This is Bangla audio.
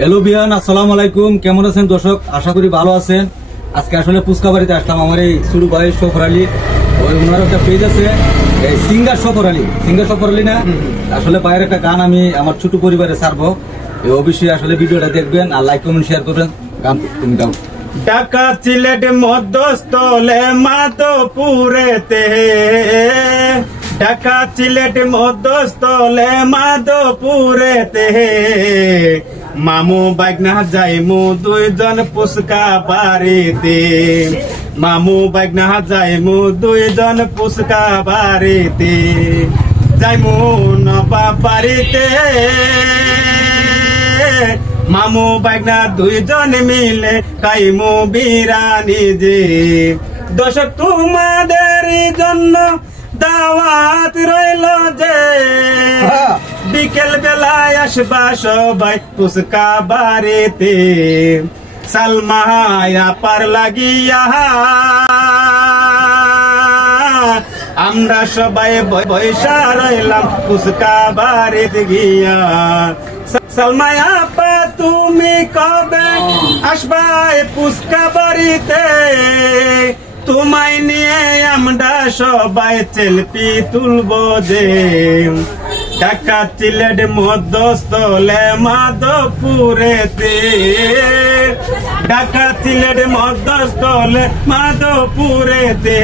হ্যালো বিয়ান, আসসালামু আলাইকুম। কেমন আছেন দর্শক? আশা করি ভালো আছেন। আজকে আসলে পুচকা বাড়িতে আসলাম। আমার এই ছোট ভাই সফর আলী, ওই ওনার একটা পেজ আছে সিঙ্গার সফর আলী না, আসলে বাইরের একটা গান আমি আমার ছোট পরিবারে ছাড়বো। অবশ্যই আসলে ভিডিওটা দেখবেন আর লাইক কমেন্ট শেয়ার করবেন। গান তুমি গাও। ঢাকা সিলেট মধ্যস্থলে মাধবপুরেতে, ঢাকা সিলেট মধ্যস্থলে মাধবপুরেতে, মামু বাইগনা যাইমু দুইজন পুচকা বাড়িতে, মামু বাইগনা যাইমু দুইজন পুচকা বাড়িতে, যাইমু নবা বাড়িতে, মামু বাইগনা দুইজন মিলে খাইমু বিরানি যে। দর্শক তোমাদের জন্য দাওয়াত রইল যে, বিকেল বেলায় আসবা সবাই পুচকা বাড়িতে, সালমায়া পার লাগিয়া আমরা সবাই বৈশা রইলাম পুচকা বাড়িতে গিয়া। সালমায়া পা তুমি কবে আসবাই পুচকা বাড়িতে, তোমায় নিয়ে আমরা সবাই সেলফি তুলবো যে। ঢাকা সিলেট মধ্যস্থলে মাধবপুরেতে, ঢাকা সিলেট মধ্যস্থলে মাধবপুরেতে,